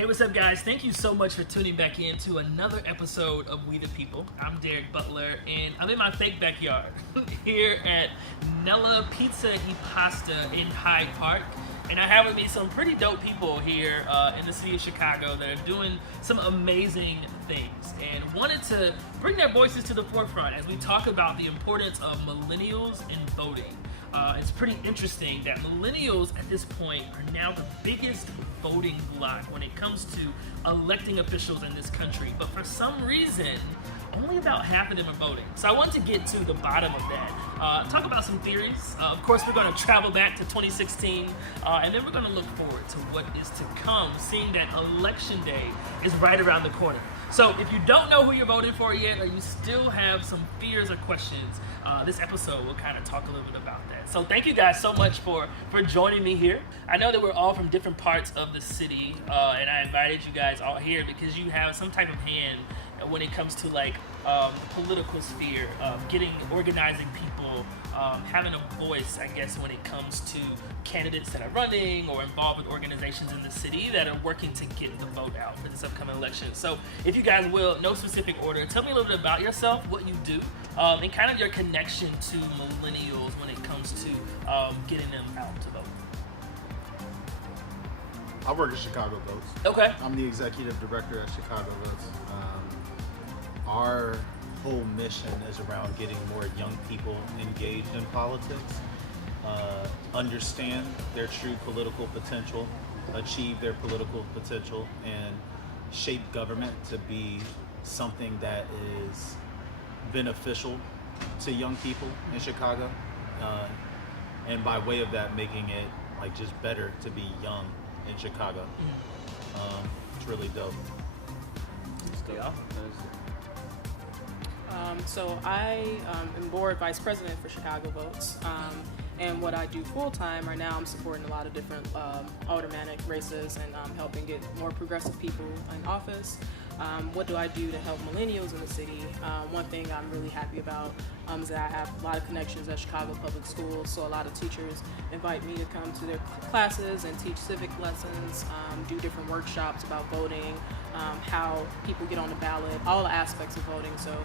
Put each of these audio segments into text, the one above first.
Hey, what's up, guys? Thank you so much for tuning back in to another episode of We the People. I'm Derek Butler, and I'm in my fake backyard here at Nella Pizza y Pasta in Hyde Park. And I have with me some pretty dope people here in the city of Chicago that are doing some amazing things and wanted to bring their voices to the forefront as we talk about the importance of millennials in voting. It's pretty interesting that millennials at this point are now the biggest voting bloc when it comes to electing officials in this country. But for some reason, only about half of them are voting. So I want to get to the bottom of that. Talk about some theories. Of course, we're going to travel back to 2016, and then we're going to look forward to what is to come, seeing that Election Day is right around the corner. So if you don't know who you're voting for yet, or you still have some fears or questions, this episode will kind of talk a little bit about that. So thank you guys so much for joining me here. I know that we're all from different parts of the city, and I invited you guys all here because you have some type of hand when it comes to like political sphere, organizing people, having a voice, I guess, when it comes to candidates that are running or involved with organizations in the city that are working to get the vote out for this upcoming election. So if you guys will, no specific order, tell me a little bit about yourself, what you do, and kind of your connection to millennials when it comes to getting them out to vote. I work at Chicago Votes. Okay. I'm the executive director at Chicago Votes. Our whole mission is around getting more young people engaged in politics, understand their true political potential, achieve their political potential, and shape government to be something that is beneficial to young people in Chicago. And by way of that, making it like just better to be young in Chicago. It's really dope. Yeah. So I am board vice president for Chicago Votes, and what I do full time right now, I'm supporting a lot of different aldermanic races and helping get more progressive people in office. What do I do to help millennials in the city? One thing I'm really happy about is that I have a lot of connections at Chicago Public Schools, so a lot of teachers invite me to come to their classes and teach civic lessons, do different workshops about voting, how people get on the ballot, all the aspects of voting. So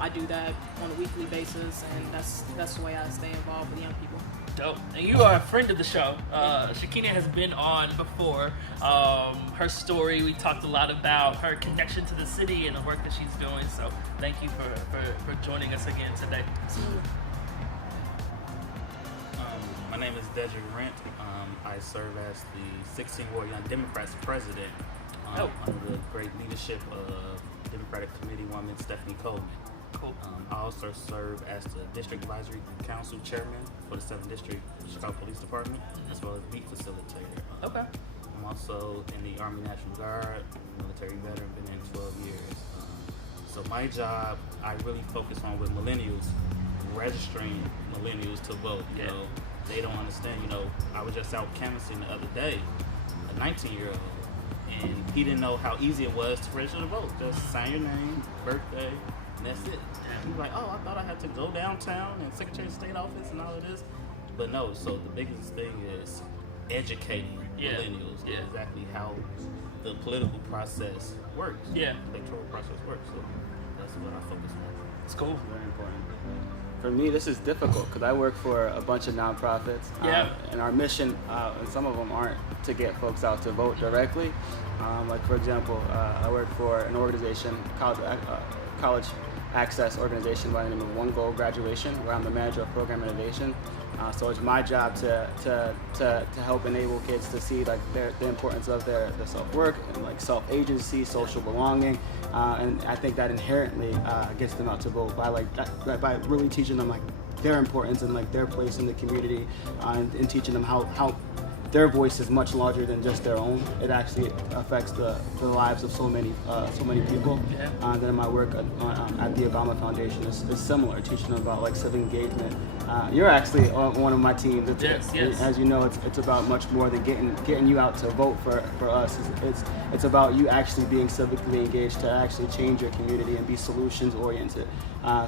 I do that on a weekly basis, and that's the way I stay involved with young people. Dope. And you are a friend of the show. Shakina has been on before. Her story, we talked a lot about her connection to the city and the work that she's doing. So thank you for joining us again today. My name is Dedrick Rent. I serve as the 16th Ward Young Democrats president under the great leadership of Democratic Committee woman Stephanie Coleman. Cool. I also serve as the District Advisory Council Chairman for the 7th District Chicago Police Department, as well as beat facilitator. Okay. I'm also in the Army National Guard, military veteran, been in 12 years. So my job, I really focus on with millennials, registering millennials to vote. You know, they don't understand. You know, I was just out canvassing the other day, a 19-year-old, and he didn't know how easy it was to register to vote. Just sign your name, birthday, and that's it. And he was like, oh, I thought I had to go downtown and Secretary of State office and all of this. But no, so the biggest thing is educating millennials on exactly how the political process works. Yeah. Electoral process works. So that's what I focus on. It's cool. Very important. For me, this is difficult because I work for a bunch of nonprofits. And our mission, and some of them aren't to get folks out to vote directly. Like, for example, I work for an organization, college access organization by the name of One Goal Graduation, where I'm the manager of program innovation. So it's my job to help enable kids to see like the importance of their self-work and like self-agency, social belonging, and I think that inherently gets them out to vote by really teaching them like their importance and like their place in the community, and teaching them how their voice is much larger than just their own. It actually affects the lives of so many people. Then my work at the Obama Foundation is similar, teaching them about like civic engagement. You're actually on one of my teams. As you know, it's about much more than getting you out to vote for us. It's about you actually being civically engaged to actually change your community and be solutions oriented.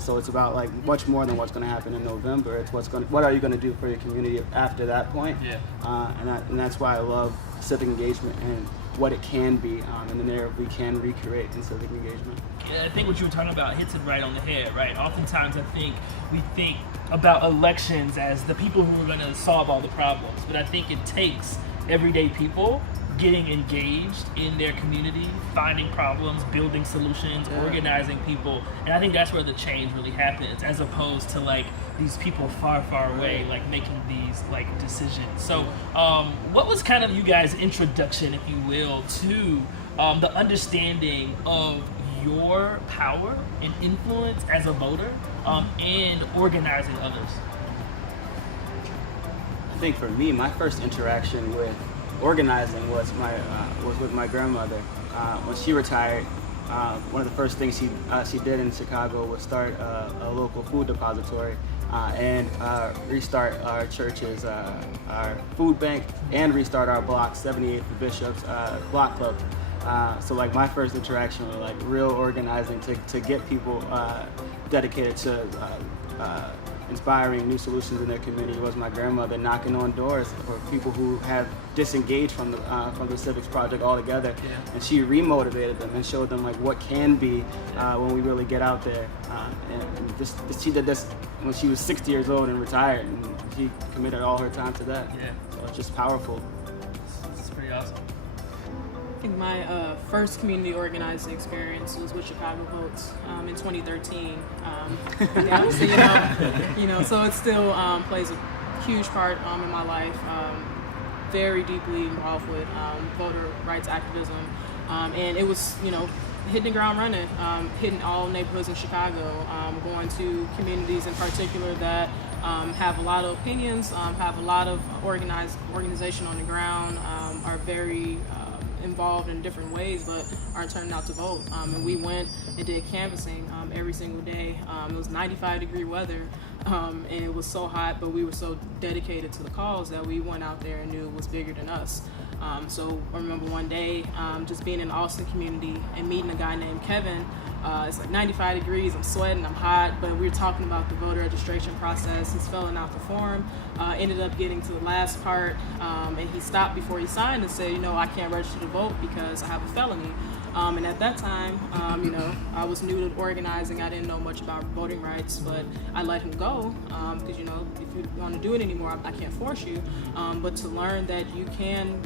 So it's about like much more than what's going to happen in November. It's what are you going to do for your community after that point. And that's why I love civic engagement and what it can be, and the narrative we can recreate in civic engagement. Yeah, I think what you were talking about hits it right on the head, right? Oftentimes I think we think about elections as the people who are going to solve all the problems, but I think it takes everyday people getting engaged in their community, finding problems, building solutions, organizing people, and I think that's where the change really happens, as opposed to like these people far, far away, like making these like decisions. So, what was kind of you guys' introduction, if you will, to the understanding of your power and influence as a voter and organizing others? I think for me, my first interaction with organizing was with my grandmother. When she retired, one of the first things she did in Chicago was start a local food depository and restart our churches, our food bank, and restart our block, 78th Bishops block club. So like my first interaction with like real organizing to get people dedicated to inspiring new solutions in their community was my grandmother knocking on doors for people who have disengaged from the civics project altogether, and she remotivated them and showed them like what can be when we really get out there. And she did this when she was 60 years old and retired, and she committed all her time to that. Yeah, so it's just powerful. It's pretty awesome. I think my first community organizing experience was with Chicago Votes in 2013. So it still plays a huge part in my life. Very deeply involved with voter rights activism, and it was hitting the ground running, hitting all neighborhoods in Chicago, going to communities in particular that have a lot of opinions, have a lot of organization on the ground, are very involved in different ways, but aren't turning out to vote. And we went and did canvassing every single day. It was 95-degree weather, and it was so hot, but we were so dedicated to the cause that we went out there and knew it was bigger than us. So I remember one day just being in the Austin community and meeting a guy named Kevin. It's like 95 degrees, I'm sweating, I'm hot, but we were talking about the voter registration process. He's filling out the form, ended up getting to the last part, and he stopped before he signed and said, I can't register to vote because I have a felony. And at that time, I was new to organizing. I didn't know much about voting rights, but I let him go because, if you want to do it anymore, I can't force you. But to learn that you can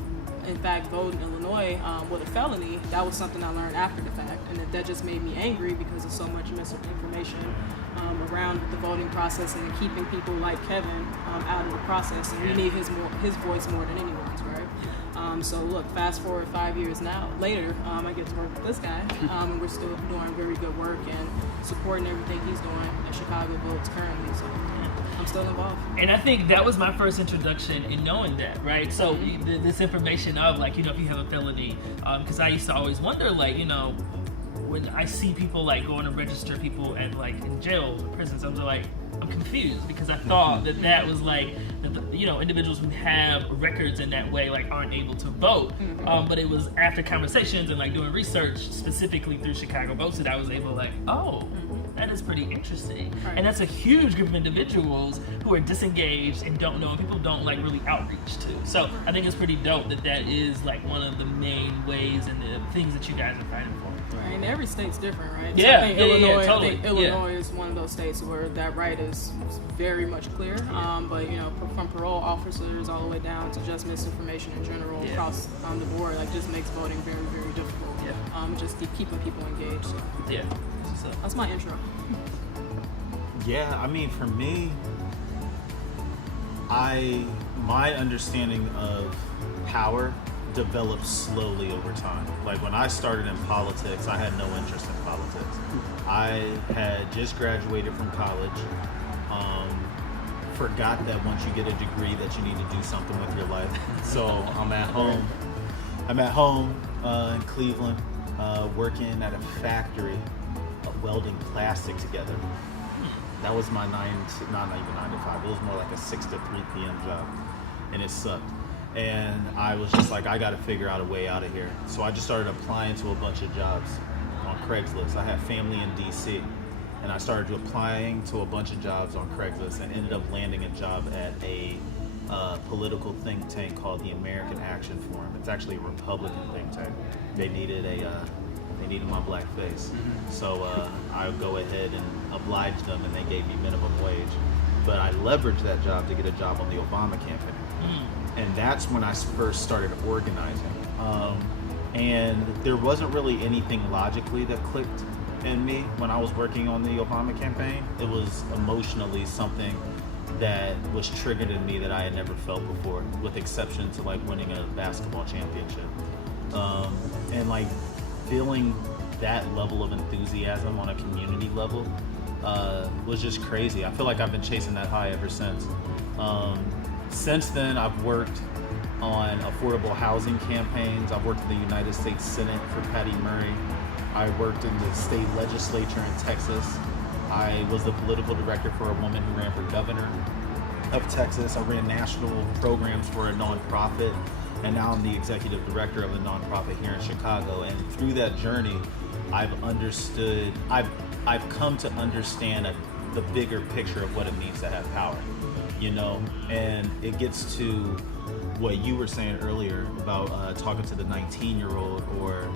in fact vote in Illinois with a felony, that was something I learned after the fact, and that just made me angry because of so much misinformation around the voting process and keeping people like Kevin out of the process, and we need his voice more than anyone's, right? So look, fast forward 5 years later, I get to work with this guy, and we're still doing very good work and supporting everything he's doing at Chicago Votes currently, so I'm still involved. And I think that was my first introduction in knowing that, right? So this information of like, if you have a felony, because I used to always wonder, like, when I see people like going to register people at like in jails or prisons, I'm like, I'm confused because I thought that was like, individuals who have records in that way like aren't able to vote. But it was after conversations and like doing research specifically through Chicago Votes that I was able to like, that is pretty interesting. Right. And that's a huge group of individuals who are disengaged and don't know, and people don't like really outreach to. So I think it's pretty dope that is like one of the main ways and the things that you guys are fighting for. Right, and every state's different, right? Yeah, so I think totally. I think Illinois is one of those states where that right is very much clear. But from parole officers all the way down to just misinformation in general across the board, like just makes voting very, very difficult. Just keeping people engaged. So. Yeah. So that's my intro. Yeah, I mean, for me, my understanding of power developed slowly over time. Like when I started in politics, I had no interest in politics. I had just graduated from college, forgot that once you get a degree that you need to do something with your life. So I'm at home in Cleveland, working at a factory, welding plastic together. That was my not even 9 to 5. It was more like a 6 to 3 p.m. job, and it sucked. And I was just like, I got to figure out a way out of here. So I just started applying to a bunch of jobs on Craigslist. I have family in DC, and I started applying to a bunch of jobs on Craigslist and ended up landing a job at a political think tank called the American Action Forum. It's actually a Republican think tank. They needed my black face. So I go ahead and oblige them, and they gave me minimum wage. But I leveraged that job to get a job on the Obama campaign. And that's when I first started organizing. And there wasn't really anything logically that clicked in me when I was working on the Obama campaign. It was emotionally something that was triggered in me that I had never felt before, with exception to like winning a basketball championship. And like feeling that level of enthusiasm on a community level was just crazy. I feel like I've been chasing that high ever since. Since then, I've worked on affordable housing campaigns. I've worked in the United States Senate for Patty Murray. I worked in the state legislature in Texas. I was the political director for a woman who ran for governor of Texas. I ran national programs for a nonprofit, and now I'm the executive director of a nonprofit here in Chicago. And through that journey, I've come to understand the bigger picture of what it means to have power, you know? And it gets to what you were saying earlier about talking to the 19-year-old, or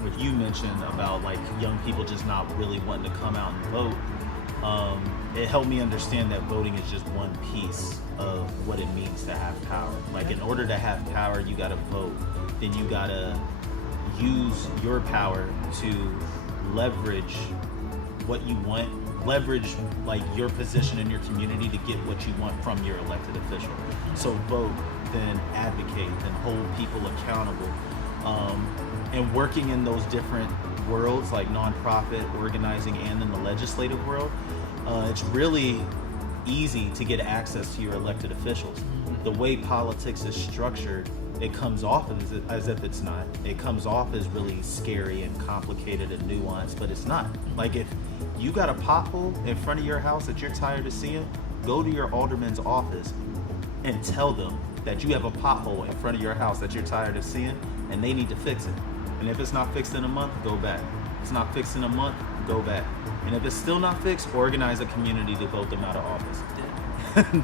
what you mentioned about like young people just not really wanting to come out and vote. It helped me understand that voting is just one piece of what it means to have power. Like, in order to have power, you gotta vote. Then you gotta use your power to leverage what you want, leverage like your position in your community to get what you want from your elected official. So vote, then advocate, then hold people accountable. And working in those different worlds, like nonprofit, organizing, and in the legislative world, it's really easy to get access to your elected officials. The way politics is structured, it comes off as if it's not. It comes off as really scary and complicated and nuanced, but it's not. Like, if you got a pothole in front of your house that you're tired of seeing, go to your alderman's office and tell them that you have a pothole in front of your house that you're tired of seeing, and they need to fix it. And if it's not fixed in a month, go back. If it's not fixed in a month, go back. And if it's still not fixed, organize a community to vote them out of office.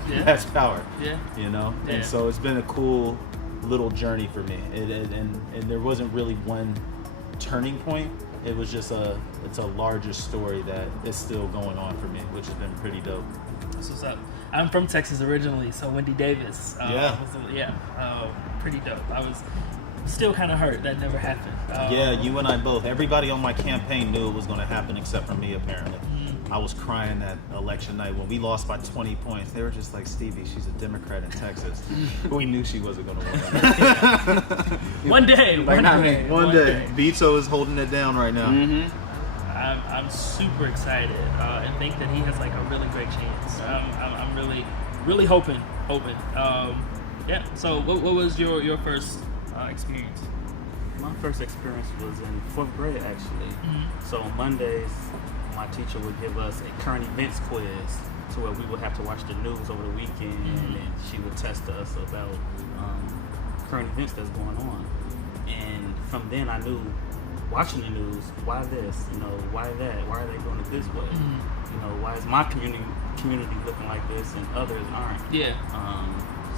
Yeah. That's power. Yeah. You know? Yeah. And so it's been a cool little journey for me. And there wasn't really one turning point. It was just it's a larger story that is still going on for me, which has been pretty dope. That's what's up. I'm from Texas originally, so Wendy Davis. Pretty dope. I was still kind of hurt that never happened. Yeah, you and I both. Everybody on my campaign knew it was going to happen except for me, apparently. I was crying that election night when we lost by 20 points. They were just like, Stevie, she's a Democrat in Texas. We knew she wasn't going to win. One day. One day. Beto is holding it down right now. I'm super excited and think that he has like a really great chance. I'm really hoping. Yeah. So what was your first experience? My first experience was in 4th grade, actually. So on Mondays, my teacher would give us a current events quiz, to where we would have to watch the news over the weekend, and then she would test us about current events that's going on. And from then I knew, watching the news, why this? You know, why that? Why are they doing it this way? You know, why is my community looking like this and others aren't? Yeah.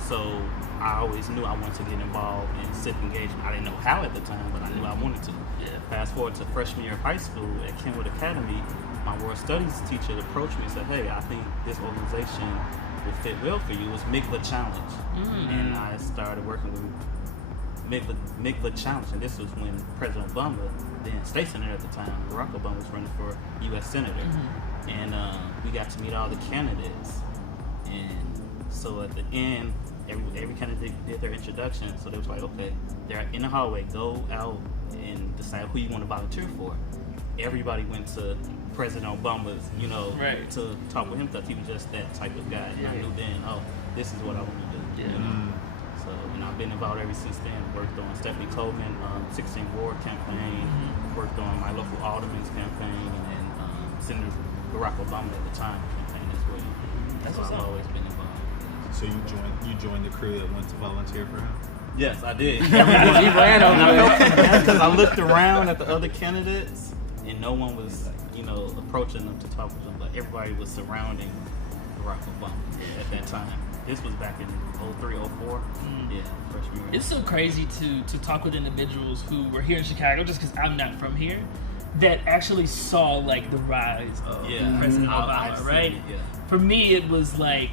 So I always knew I wanted to get involved in civic engagement. I didn't know how at the time, but I knew I wanted to. Yeah. Fast forward to freshman year of high school at Kenwood Academy, my world studies teacher approached me and said, "Hey, I think this organization will fit well for you." It was MIGLA Challenge. And I started working with MIGLA Challenge, and this was when President Obama, then state senator at the time, Barack Obama, was running for U.S. senator. And we got to meet all the candidates. And so at the end, every candidate did their introduction. So they was like, okay, they're in the hallway, go out and decide who you want to volunteer for. Everybody went to President Obama's, you know, to talk with him, because he was just that type of guy. And I knew then, this is what I want to do. Yeah. You know? So, and I've been involved ever since then. Worked on Stephanie Coleman, 16th Ward campaign, worked on my local alderman's campaign, and Senator Barack Obama at the time campaign as well. That's so what's I've up. always been involved. So you joined the crew that went to volunteer for him? Yes, I did. He ran over there. Because I looked around at the other candidates, and no one was, you know, approaching them to talk with them, but everybody was surrounding Barack Obama at that time. This was back in 03, 04. Yeah, freshman year. It's so crazy to talk with individuals who were here in Chicago, just because I'm not from here, that actually saw like the rise of President Obama, right? It, yeah. For me, it was like,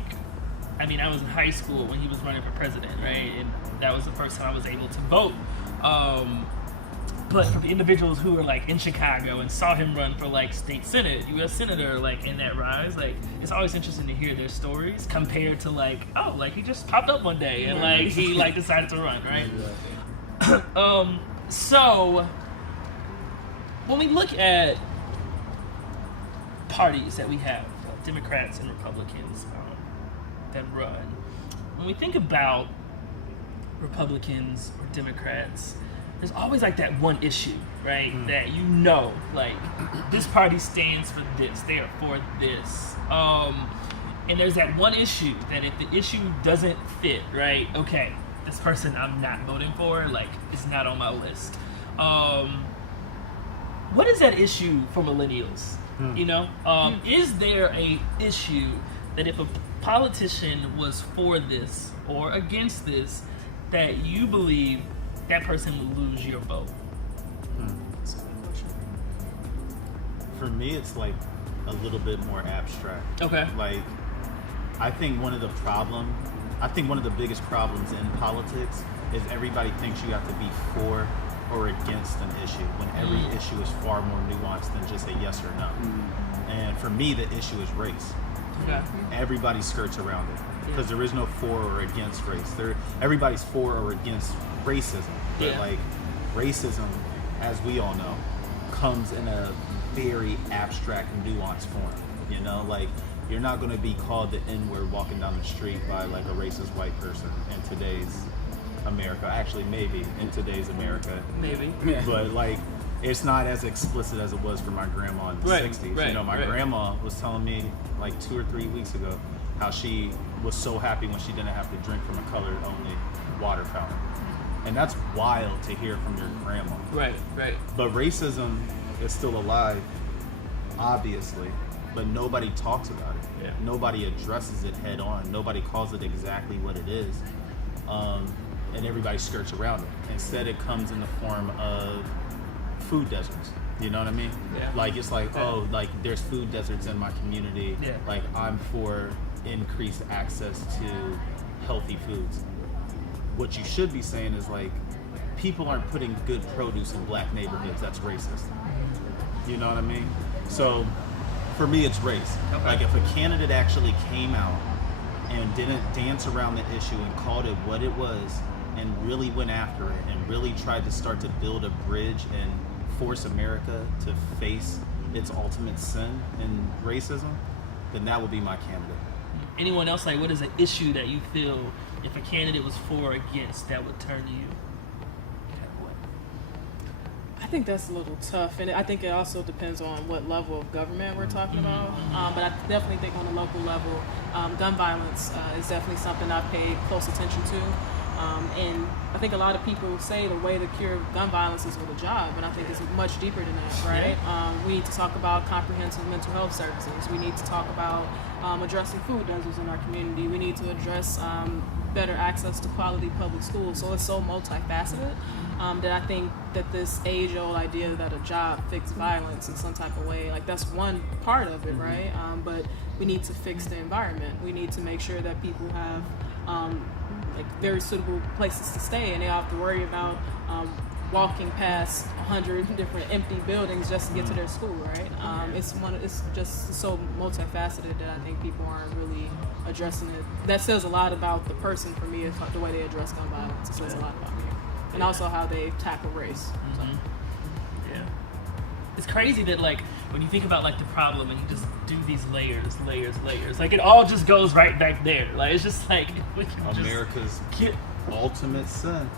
I mean, I was in high school when he was running for president, right? And that was the first time I was able to vote. But for the individuals who were like in Chicago and saw him run for like state senate, U.S. senator, like in that rise, like it's always interesting to hear their stories compared to like, oh, like he just popped up one day and like he like decided to run, right? So when we look at parties that we have, Democrats and Republicans that run, when we think about Republicans or Democrats, there's always like that one issue, right? That you know, like this party stands for this, they are for this. And there's that one issue that if the issue doesn't fit, right? Okay, this person I'm not voting for, like it's not on my list. What is that issue for millennials? You know, is there a issue that if a politician was for this or against this, that you believe that person will lose your vote? For me, it's like a little bit more abstract. Okay. Like, I think one of the biggest problems in politics is everybody thinks you have to be for or against an issue, when every issue is far more nuanced than just a yes or no. And for me, the issue is race. Okay. Everybody skirts around it because there is no for or against race. Everybody's for or against racism, but like racism, as we all know, comes in a very abstract, nuanced form. You know, like you're not going to be called the N-word walking down the street by like a racist white person in today's America. Actually, maybe in today's America, Maybe. but like it's not as explicit as it was for my grandma in the 60s. Right, you know, my grandma was telling me like 2 or 3 weeks ago how she was so happy when she didn't have to drink from a colored only water fountain. And that's wild to hear from your grandma. Right. But racism is still alive, obviously, but nobody talks about it. Yeah. Nobody addresses it head on. Nobody calls it exactly what it is. And everybody skirts around it. Instead, it comes in the form of food deserts. You know what I mean? Yeah. Like, it's like, oh, like there's food deserts in my community. Yeah. Like, I'm for increased access to healthy foods. What you should be saying is like, people aren't putting good produce in black neighborhoods. That's racist. You know what I mean? So for me, it's race. Okay. Like if a candidate actually came out and didn't dance around the issue and called it what it was and really went after it and really tried to start to build a bridge and force America to face its ultimate sin in racism, then that would be my candidate. Anyone else, like what is an issue that you feel if a candidate was for or against that would turn you? I think that's a little tough, and I think it also depends on what level of government we're talking about. But I definitely think on a local level, gun violence is definitely something I've paid close attention to. And I think a lot of people say the way to cure gun violence is with a job, and I think it's much deeper than that, right? We need to talk about comprehensive mental health services. We need to talk about addressing food deserts in our community. We need to address better access to quality public schools. So it's so multifaceted that I think that this age-old idea that a job fixes violence in some type of way, like that's one part of it, right? But we need to fix the environment. We need to make sure that people have like very suitable places to stay, and they don't have to worry about walking past 100 different empty buildings just to get to their school, right? It's just so multifaceted that I think people aren't really addressing it. That says a lot about the person for me, is the way they address gun violence. It says a lot about me. And also how they tackle race. So. Yeah. It's crazy that like when you think about like the problem and you just do these layers, like it all just goes right back there. Like it's just like we can America's ultimate sin.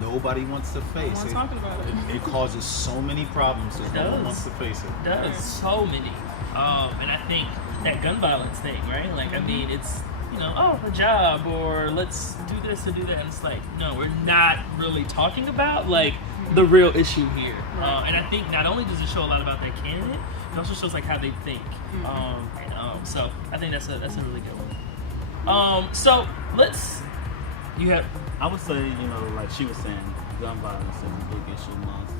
Nobody wants to face No one's it. Talking about it. It causes so many problems that no one wants to face it. It does so many. And I think that gun violence thing, right? Like I mean it's, you know, oh, a job, or let's do this and do that. And it's like, no, we're not really talking about like the real issue here. And I think not only does it show a lot about that candidate, it also shows like how they think. So I think that's a really good one. So let's. You have. I would say, you know, like she was saying, gun violence is a big issue amongst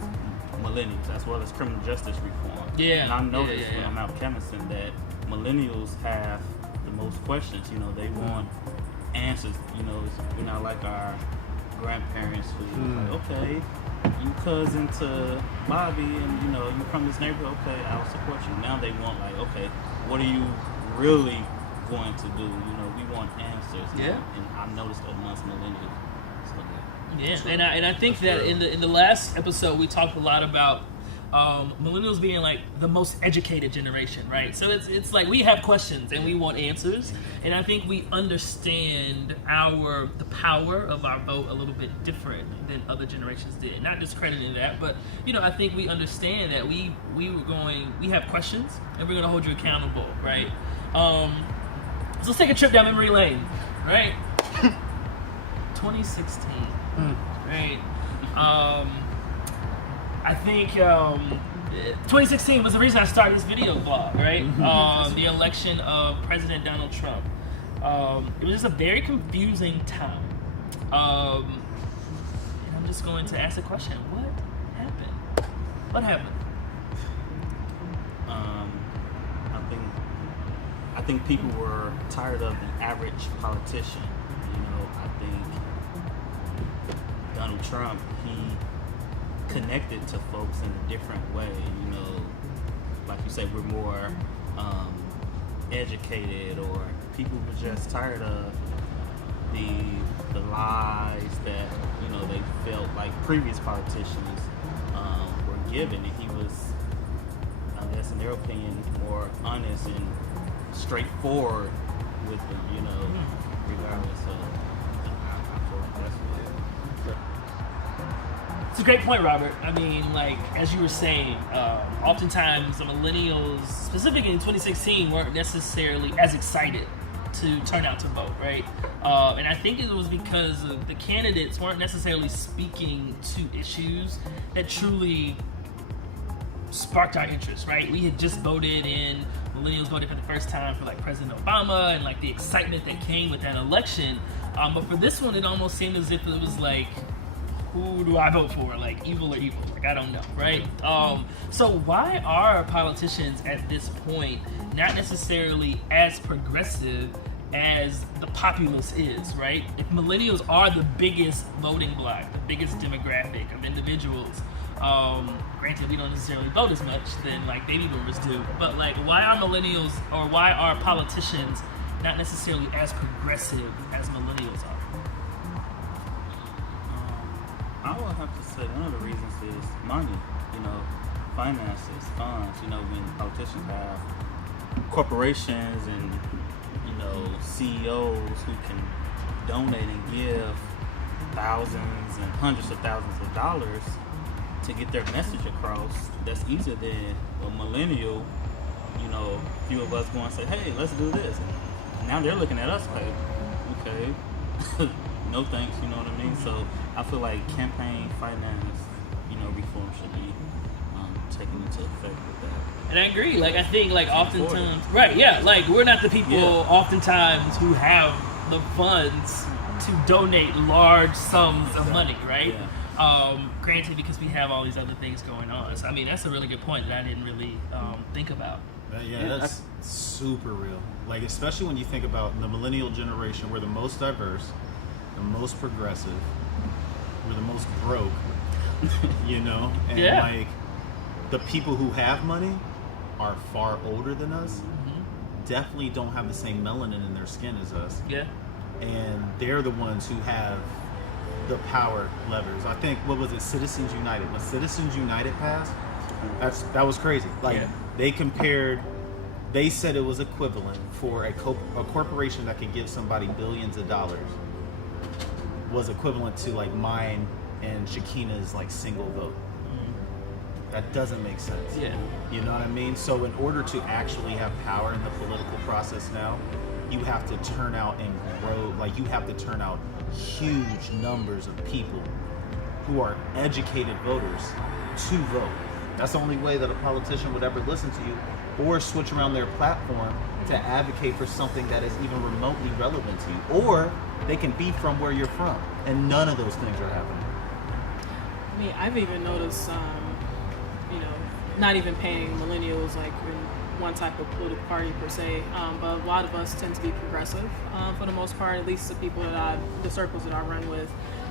millennials as well as criminal justice reform. Yeah. And I noticed when I'm out canvassing that millennials have the most questions. You know, they want answers. You know, we're not like our grandparents who like, okay, you cousin to Bobby, and you know, you from this neighborhood. Okay, I'll support you. Now they want like, okay, what are you really going to do? You know, we want answers. Yeah. And I've noticed that amongst millennials. So, yeah, and I think that in the last episode we talked a lot about millennials being like the most educated generation, right? So it's like we have questions and we want answers, and I think we understand the power of our vote a little bit different than other generations did. Not discrediting that, but you know, I think we understand that we have questions and we're gonna hold you accountable, right? So let's take a trip down memory lane, right? 2016, right? I think 2016 was the reason I started this video blog, right? The election of President Donald Trump. It was just a very confusing time. And I'm just going to ask the question: what happened? What happened? I think people were tired of the average politician. You know, I think Donald Trump, he connected to folks in a different way. You know, like you said, we're more educated, or people were just tired of the lies that, you know, they felt like previous politicians were given, and he was, I guess in their opinion, more honest and straightforward with them, you know, regardless of. I feel like that's what. It's a great point, Robert. I mean, like, as you were saying, oftentimes the millennials, specifically in 2016, weren't necessarily as excited to turn out to vote, right? And I think it was because the candidates weren't necessarily speaking to issues that truly sparked our interest, right? We had just voted in, millennials voted for the first time for like President Obama, and like the excitement that came with that election. But for this one, it almost seemed as if it was like, who do I vote for? Like, evil or evil? Like, I don't know, right? So why are politicians at this point not necessarily as progressive as the populace is, right? If millennials are the biggest voting bloc, the biggest demographic of individuals, granted we don't necessarily vote as much than like baby boomers do, but like, why are millennials, or why are politicians not necessarily as progressive as millennials are? I would have to say one of the reasons is money, you know, finances, funds. You know, when politicians have corporations and, you know, CEOs who can donate and give thousands and hundreds of thousands of dollars to get their message across, that's easier than a millennial, you know, a few of us go and say, hey, let's do this. And now they're looking at us like, okay, no thanks, you know what I mean? So I feel like campaign finance, you know, reform should be taken into effect with that. And I agree. Like, I think, like, oftentimes, right? Yeah, like, we're not the people oftentimes who have the funds to donate large sums of money, right? Yeah. Granted, because we have all these other things going on. So I mean, that's a really good point that I didn't really think about. Yeah, that's super real. Like, especially when you think about the millennial generation, we're the most diverse, the most progressive, we're the most broke, you know? And like, the people who have money are far older than us, definitely don't have the same melanin in their skin as us. Yeah. And they're the ones who have the power levers. I think, what was it, Citizens United? When Citizens United passed, that was crazy. Like, they said it was equivalent for a corporation that could give somebody billions of dollars was equivalent to like mine and Shakina's like single vote. That doesn't make sense. Yeah. You know what I mean? So in order to actually have power in the political process now, you have to turn out and grow, like you have to turn out huge numbers of people who are educated voters to vote. That's the only way that a politician would ever listen to you, or switch around their platform to advocate for something that is even remotely relevant to you, or they can be from where you're from, and none of those things are happening. I mean, I've even noticed, not even painting millennials like in one type of political party per se, but a lot of us tend to be progressive for the most part, at least the circles that I run with.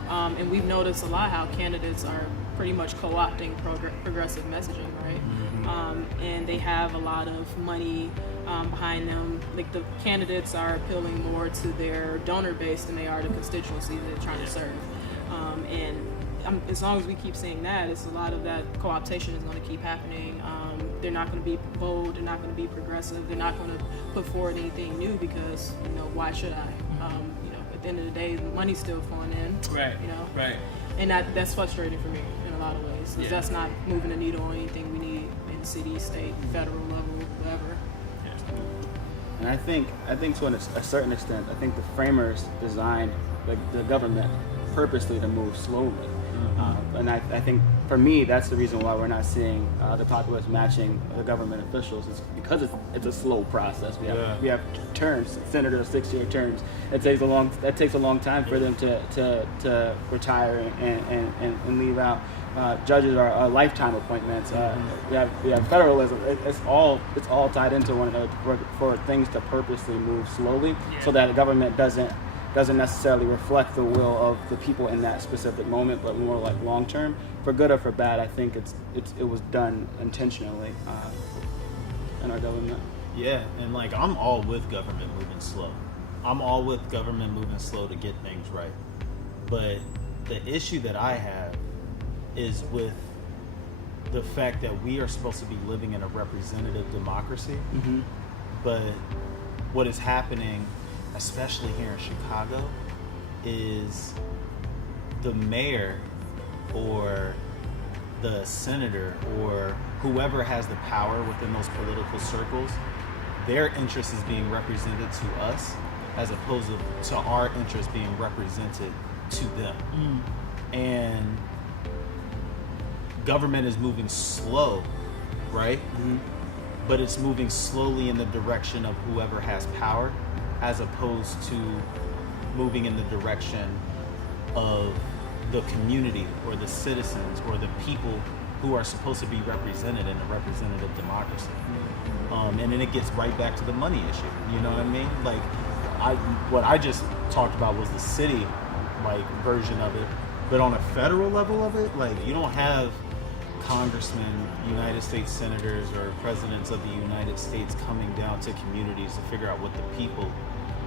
And we've noticed a lot how candidates are pretty much co-opting progressive messaging, right? Mm-hmm. And they have a lot of money behind them. Like the candidates are appealing more to their donor base than they are the constituency that they're trying to serve. As long as we keep seeing that, it's a lot of that co-optation is going to keep happening. They're not going to be bold. They're not going to be progressive. They're not going to put forward anything new because, why should I? At the end of the day, the money's still flowing in. Right. Right. And that's frustrating for me in a lot of ways. Because that's not moving the needle on anything we need in city, state, federal level, whatever. And I think to a certain extent, I think the framers designed the government purposely to move slowly. And I think for me, that's the reason why we're not seeing the populace matching the government officials. It's because it's a slow process. We have terms, senators, 6-year terms. That takes a long time for them to retire and leave out. Judges are lifetime appointments. We have federalism. It's all tied into one another for things to purposely move slowly, so that the government doesn't necessarily reflect the will of the people in that specific moment, but more like long term. For good or for bad, I think it was done intentionally in our government. Yeah, and I'm all with government moving slow. I'm all with government moving slow to get things right. But the issue that I have is with the fact that we are supposed to be living in a representative democracy. Mm-hmm. But what is happening, especially here in Chicago, is the mayor or the senator or whoever has the power within those political circles, their interest is being represented to us as opposed to our interest being represented to them. And government is moving slow, right? Mm-hmm. But it's moving slowly in the direction of whoever has power, as opposed to moving in the direction of the community or the citizens or the people who are supposed to be represented in a representative democracy. And then it gets right back to the money issue. You know what I mean? What I just talked about was the city version of it, but on a federal level of it, you don't have congressmen, United States senators, or presidents of the United States coming down to communities to figure out what the people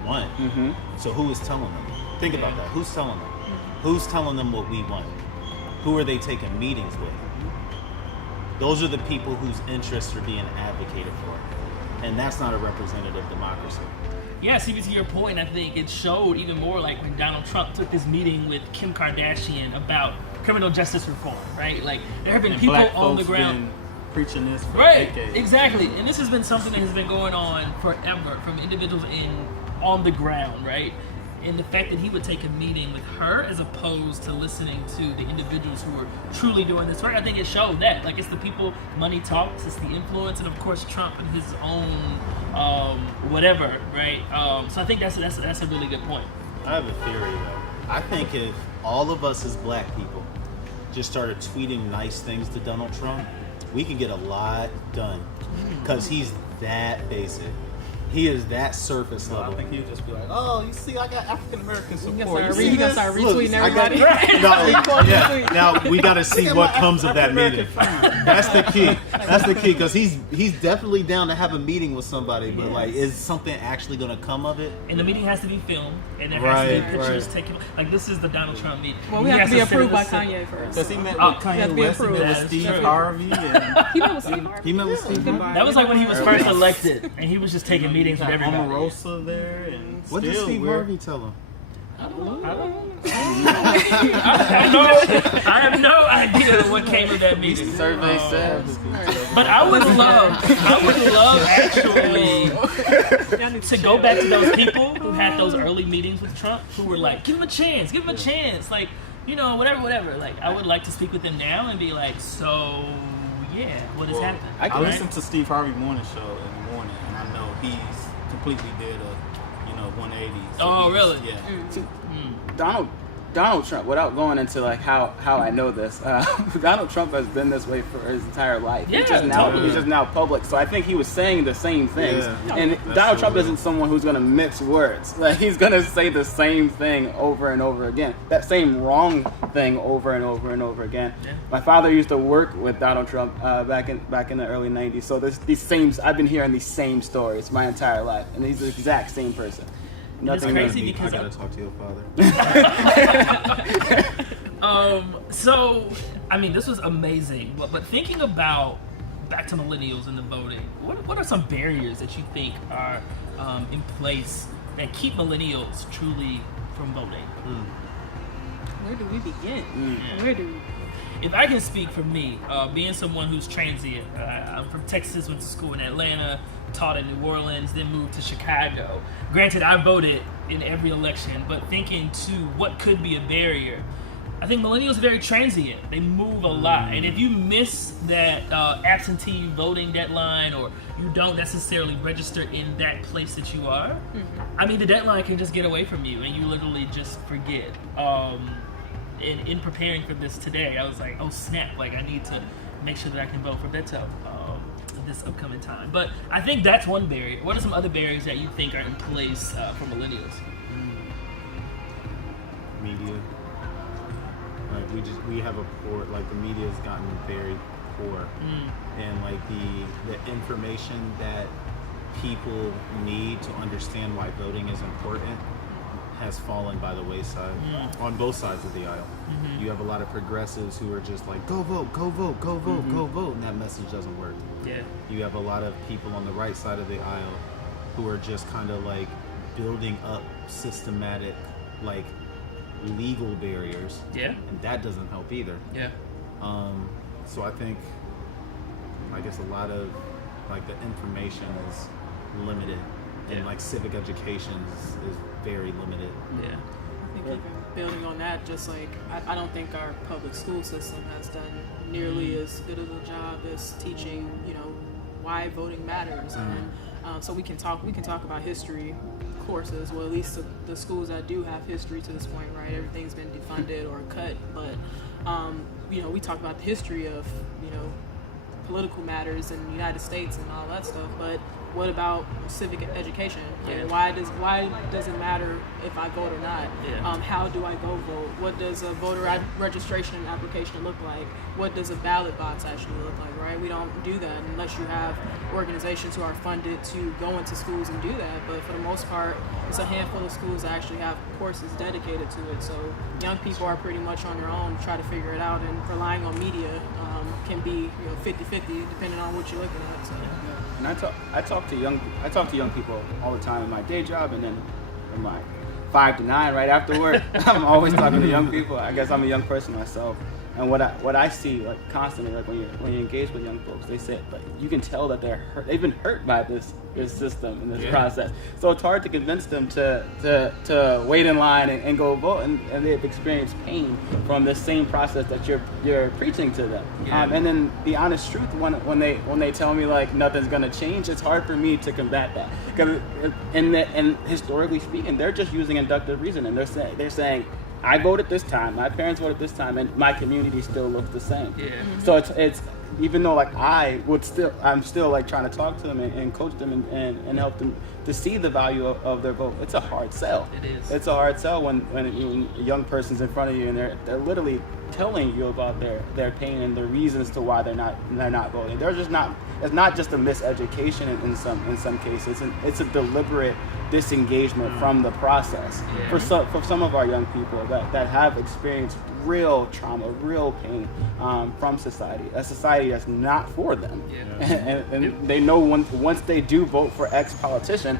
want. Mm-hmm. So who is telling them? Think about that. Who's telling them? Mm-hmm. Who's telling them what we want? Who are they taking meetings with? Those are the people whose interests are being advocated for. And that's not a representative democracy. Yeah, see, to your point, I think it showed even more when Donald Trump took this meeting with Kim Kardashian about criminal justice reform, right? There have been people on the ground preaching this for decades. Exactly. And this has been something that has been going on forever from individuals on the ground, right? And the fact that he would take a meeting with her as opposed to listening to the individuals who are truly doing this right, I think it showed that. It's the people, money talks, it's the influence, and of course Trump and his own whatever, right? So I think that's a really good point. I have a theory though. I think if all of us as black people just started tweeting nice things to Donald Trump, we could get a lot done. Because he's that basic. He is that surface level. I think he'd just be like, "Oh, you see, I got African American support." He can start retweeting everybody. Now we got to see what comes of that meeting. That's the key. That's the key, because he's definitely down to have a meeting with somebody, but is something actually going to come of it? And the meeting has to be filmed, and there has to be pictures taken. This is the Donald Trump meeting. Well, we have to be approved by Kanye first. Because he met with Kanye West, he met with Steve Harvey. He met with Steve Harvey? That was when he was first elected, and he was just taking meetings with everybody. Omarosa there, and what did Steve Harvey tell him? I have no idea what came of that meeting. Survey says. But I would love actually to go back to those people who had those early meetings with Trump, who were give him a chance, whatever. I would like to speak with them now and be so yeah, what has happened. I listen to Steve Harvey morning show in the morning, and I know he's completely did a 180. So Oh, really? Yeah. Donald Trump, without going into like how I know this, Donald Trump has been this way for his entire life. Yeah, He's just now public. So I think he was saying the same things. Yeah. And That's Donald so Trump real. isn't someone who's going to mix words. Like he's going to say the same thing over and over again. That same wrong thing over and over and over again. Yeah. My father used to work with Donald Trump back in the early 90s. So I've been hearing these same stories my entire life. And he's the exact same person. Nothing crazy new. because I gotta talk to your father. So, I mean, this was amazing. But thinking about back to millennials and the voting, what are some barriers that you think are in place that keep millennials truly from voting? Where do we begin? Where do we? If I can speak for me, being someone who's transient, I'm from Texas, went to school in Atlanta, taught in New Orleans, then moved to Chicago. Granted, I voted in every election, but thinking to what could be a barrier, I think millennials are very transient. They move a lot. And if you miss that absentee voting deadline, or you don't necessarily register in that place that you are, I mean, the deadline can just get away from you and you literally just forget. And in preparing for this today, I was like, oh snap, like I need to make sure that I can vote for Beto this upcoming time. But I think that's one barrier. What are some other barriers that you think are in place for millennials? Media. Like we have a poor, like the media's gotten very poor, and like the information that people need to understand why voting is important has fallen by the wayside on both sides of the aisle. You have a lot of progressives who are just like, go vote, go vote, go vote, go vote, and that message doesn't work. Yeah. You have a lot of people on the right side of the aisle who are just kind of like building up systematic, like legal barriers. Yeah. And that doesn't help either. Yeah. So I think, I guess a lot of like the information is limited, and like civic education is very limited. Yeah. I think even building on that, just like I don't think our public school system has done nearly as good of a job as teaching, why voting matters. And so we can talk about history courses. Well, at least the schools that do have history to this point, right? Everything's been defunded or cut, but we talk about the history of political matters in the United States and all that stuff, but what about civic education? Yeah. Why does it matter if I vote or not? Yeah. How do I go vote? What does a voter registration application look like? What does a ballot box actually look like, right? We don't do that unless you have organizations who are funded to go into schools and do that, but for the most part, it's a handful of schools that actually have courses dedicated to it, so young people are pretty much on their own to try to figure it out, and relying on media can be 50-50 depending on what you're looking at. So. And I talk to young people all the time in my day job, and then in my 5 to 9 right after work. I'm always talking to young people. I guess I'm a young person myself, and what I see like constantly, like when you engage with young folks, they say like you can tell that they're hurt. They've been hurt by this system and this process. So it's hard to convince them to wait in line and go vote, and they've experienced pain from the same process that you're preaching to them. Yeah. And then the honest truth, when they tell me like nothing's gonna change, it's hard for me to combat that, because and historically speaking, they're just using inductive reasoning. They're saying I voted this time, my parents voted this time, and my community still looks the same. Yeah. So it's even though like I'm still like trying to talk to them and coach them and help them to see the value of their vote. It's a hard sell. It is. It's a hard sell when a young person's in front of you and they're literally telling you about their pain and the reasons to why they're not voting. They're just not. It's not just a miseducation in some cases. It's a deliberate disengagement from the process. Yeah. For some of our young people that have experienced real trauma, real pain from society, a society that's not for them. Yeah. And they know once they do vote for X politician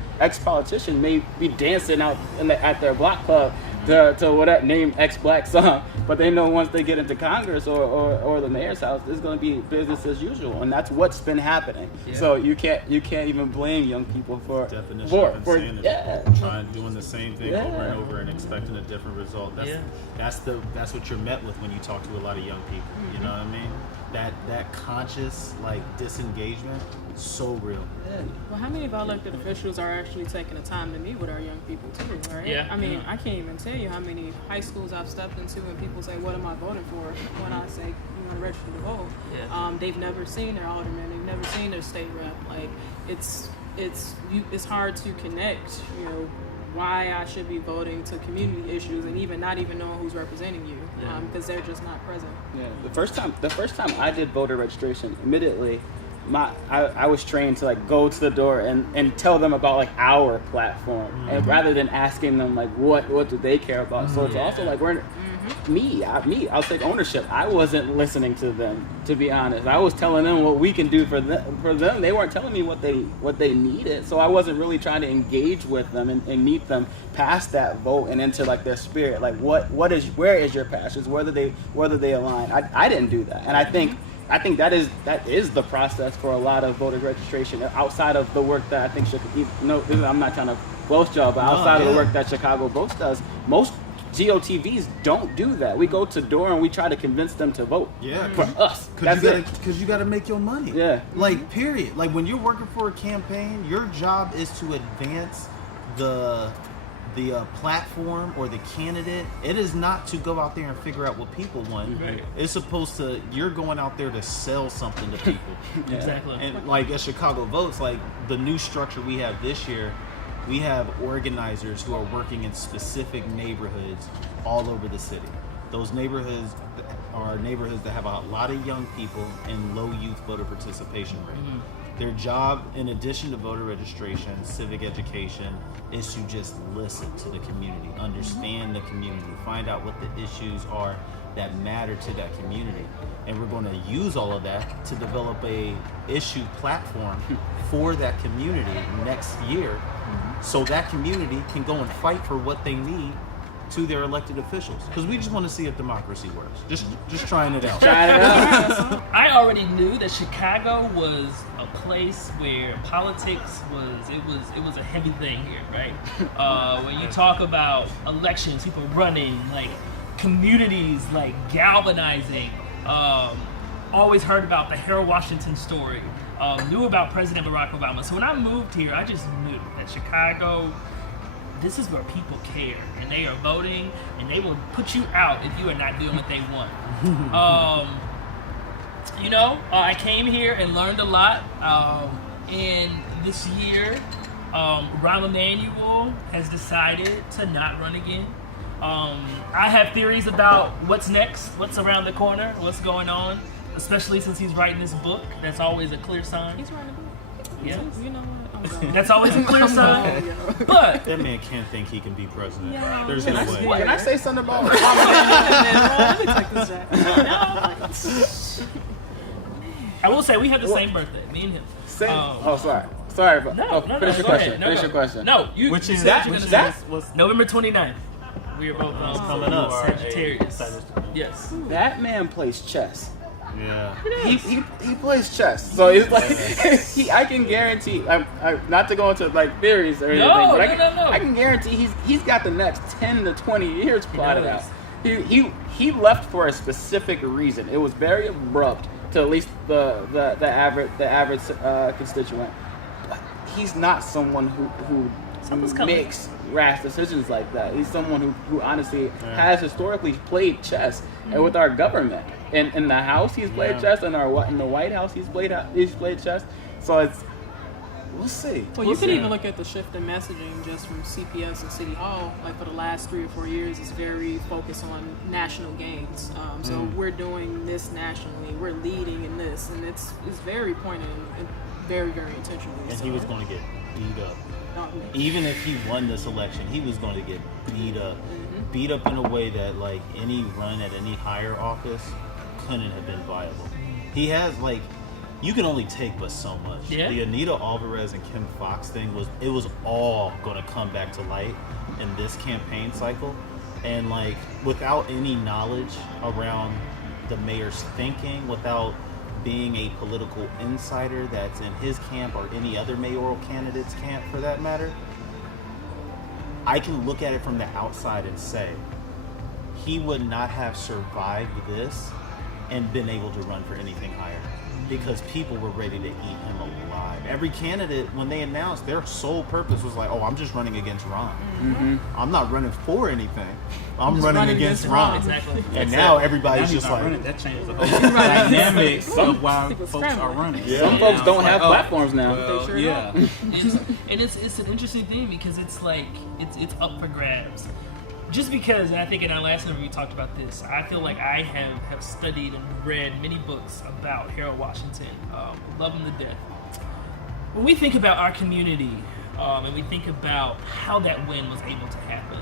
may be dancing out at their block club to whatever name X Black song, but they know once they get into Congress or the mayor's house, it's going to be business as usual, and that's what's been happening. Yeah. So you can't even blame young people for insanity. Doing the same thing over and over and expecting a different result. That's what you're met with when you talk to a lot of young people. You know what I mean? that conscious like disengagement, so real. Well, how many of our elected officials are actually taking the time to meet with our young people too, right? Yeah. I mean, I can't even tell you how many high schools I've stepped into and people say, "What am I voting for?" When I say, "You want to register to vote," Yeah. they've never seen their alderman, they've never seen their state rep. Like, it's hard to connect, why I should be voting to community issues and not even knowing who's representing you, because they're just not present. Yeah, the first time I did voter registration, admittedly, I was trained to like go to the door and tell them about like our platform, and rather than asking them like what do they care about. So it's also like I'll take ownership. I wasn't listening to them, to be honest. I was telling them what we can do for them. They weren't telling me what they needed. So I wasn't really trying to engage with them and meet them past that vote and into like their spirit. Like where is your passions? Whether they align. I didn't do that, and I think that is the process for a lot of voter registration outside of the work that I think I'm not trying to boast y'all, but outside of the work that Chicago Votes does, most GOTVs don't do that. We go to door and we try to convince them to vote for us. Because you got to make your money. Yeah. Like, period. Like, when you're working for a campaign, your job is to advance the platform or the candidate. It is not to go out there and figure out what people want. Right. It's supposed to, you're going out there to sell something to people. Exactly. And like at Chicago Votes, like the new structure we have this year, we have organizers who are working in specific neighborhoods all over the city. Those neighborhoods are neighborhoods that have a lot of young people and low youth voter participation rate. Their job, in addition to voter registration, civic education, is to just listen to the community, understand the community, find out what the issues are that matter to that community. And we're going to use all of that to develop a issue platform for that community next year, so that community can go and fight for what they need to their elected officials. Because we just want to see if democracy works. Just trying it out. I already knew that Chicago was a place where politics was a heavy thing here, right? When you talk about elections, people running, like communities like galvanizing. Always heard about the Harold Washington story. Knew about President Barack Obama. So when I moved here, I just knew that Chicago, this is where people care, and they are voting, and they will put you out if you are not doing what they want. I came here and learned a lot. And this year, Rahm Emanuel has decided to not run again. I have theories about what's next, what's around the corner, what's going on, especially since he's writing this book. That's always a clear sign. He's writing a book. Yeah. You know what? I'm going. That's always a clear sign. But That man can't think he can be president. Yeah. There's no way. Can I say something about Let me take this back. I will say we have the same birthday, me and him. Sorry. Finish your question. Finish your question. No, you. Which you is said that? you're Which gonna is say was November 29th. We are both coming up. Sagittarius. Yes. That man plays chess. Yeah. He plays chess, so it's like I can guarantee. Not to go into like theories or anything, but I can guarantee he's got the next 10 to 20 years plotted out. He left for a specific reason. It was very abrupt to at least the average constituent. But he's not someone who makes rash decisions like that. He's someone who honestly has historically played chess, and with our government. In the House, he's played chess. In the White House, he's played chess. So we'll see. Well, you could even look at the shift in messaging just from CPS and City Hall. Like for the last 3 or 4 years, it's very focused on national gains. So we're doing this nationally. We're leading in this, and it's very pointed and very, very intentional. And he was going to get beat up. Even if he won this election, he was going to get beat up. Beat up in a way that like any run at any higher office couldn't have been viable. He has like, you can only take but so much. Yeah. The Anita Alvarez and Kim Fox thing was all going to come back to light in this campaign cycle, and like without any knowledge around the mayor's thinking, without being a political insider that's in his camp or any other mayoral candidate's camp for that matter, I can look at it from the outside and say he would not have survived this and been able to run for anything higher because people were ready to eat him alive. Every candidate, when they announced, their sole purpose was like, oh, I'm just running against Ron. Mm-hmm. I'm not running for anything. I'm running against Ron. Exactly. And now everybody's just like... running. That changes the whole dynamic of why folks are running. Yeah. Some folks don't have platforms now. Well, Sure yeah. And it's an interesting thing because it's like it's up for grabs. Just because, and I think in our last interview we talked about this, I feel like I have studied and read many books about Harold Washington, love him to death. When we think about our community and we think about how that win was able to happen,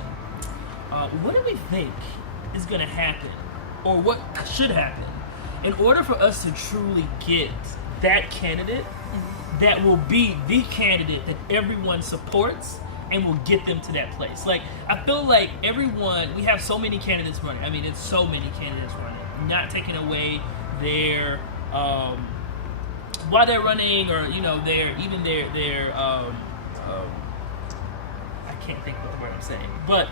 what do we think is going to happen or what should happen in order for us to truly get that candidate that will be the candidate that everyone supports and will get them to that place? Like, I feel like we have so many candidates running. I mean, it's so many candidates running. Not taking away their, while they're running or, their I can't think of the word I'm saying, but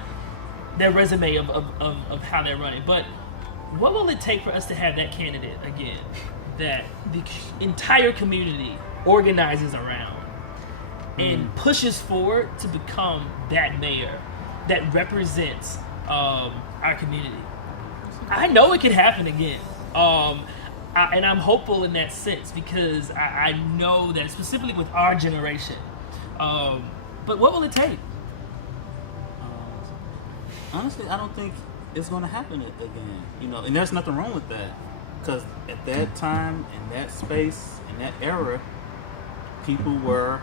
their resume of how they're running. But what will it take for us to have that candidate again that the entire community organizes around and pushes forward to become that mayor that represents our community? I know it can happen again. And I'm hopeful in that sense because I know that specifically with our generation. But what will it take? Honestly, I don't think it's going to happen again. And there's nothing wrong with that. Because at that time, in that space, in that era, people were,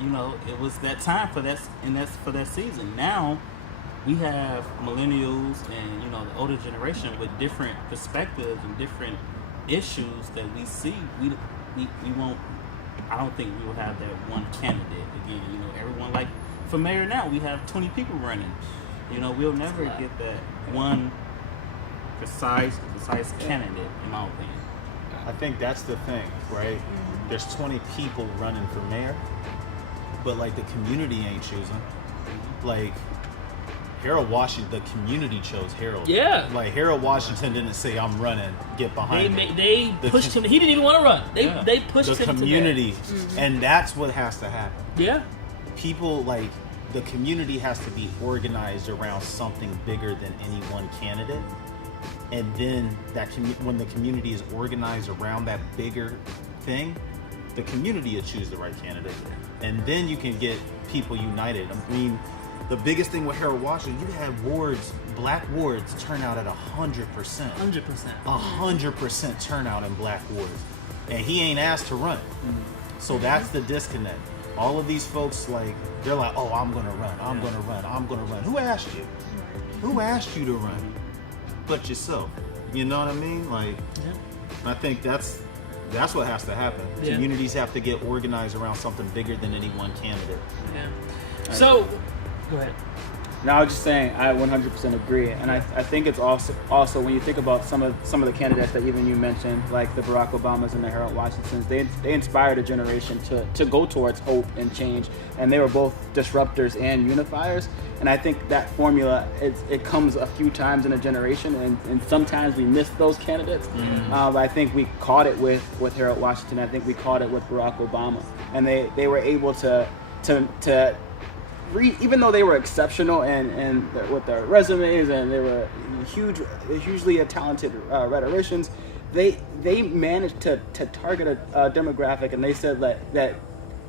it was that time for that, and that's for that season. Now, we have millennials and, the older generation with different perspectives and different issues that we see. We won't, I don't think we will have that one candidate again. Everyone, like, for mayor now, we have 20 people running. We'll never get that one precise candidate, in my opinion. I think that's the thing, right? There's 20 people running for mayor, but like the community ain't choosing. Like Harold Washington, the community chose Harold. Yeah. Like Harold Washington didn't say I'm running, get behind me. They pushed him. He didn't even want to run. They pushed him the community, and that's what has to happen. Yeah. People like the community has to be organized around something bigger than any one candidate. And then when the community is organized around that bigger thing, the community will choose the right candidate. And then you can get people united. I mean, the biggest thing with Harold Washington, you had black wards turn out at 100%. 100%. 100% turnout in black wards. And he ain't asked to run. So that's the disconnect. All of these folks, they're like, oh, I'm going to run. I'm going to run. I'm going to run. Who asked you? Who asked you to run? But yourself. You know what I mean? I think that's what has to happen. Yeah. Communities have to get organized around something bigger than any one candidate. Yeah. So, go ahead. No, I was just saying I 100% agree, and I think it's also when you think about some of the candidates that even you mentioned, like the Barack Obamas and the Harold Washingtons, they inspired a generation to go towards hope and change, and they were both disruptors and unifiers. And I think that formula it comes a few times in a generation, and sometimes we miss those candidates. But I think we caught it with Harold Washington. I think we caught it with Barack Obama, and they were able to even though they were exceptional and with their resumes and they were hugely talented rhetoricians, they managed to target a demographic, and they said that